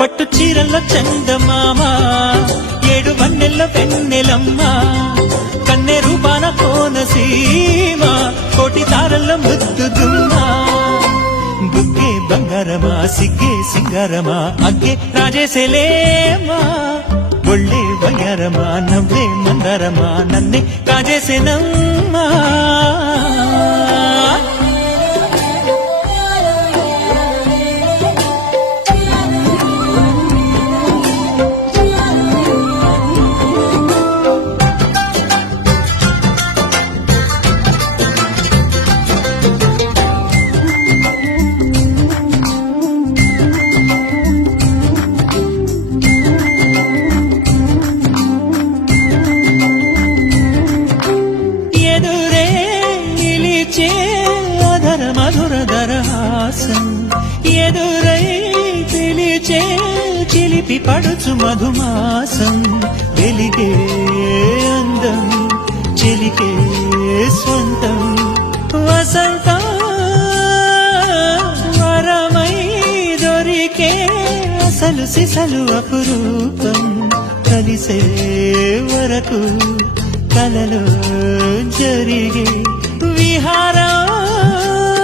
పట్టు చీరల్లో చందమామ ఏడు వన్నెల్లో వెన్నెలమ్మ కన్నె రూపాన కోనసీమ కోటి తారల్లో ముద్దుదుమ్మా బుగ్గే బంగారమా సిగ్గే సింగారమా అగ్గే రాజేసేలేమా ఒళ్ళే వయ్యారమా నవ్వే మందారమా నన్నే కాజేసేనమ్మా మధురధరహాసం ఎదురై పిలిచే చిలిపి పడుచు మధుమాసం వెలిగే అందం చిలికే స్వంతం వసంతం వరమై దొరికే అసలు సిసలు అపురూపం కలిసే వరకు కలలో జరిగే విహారం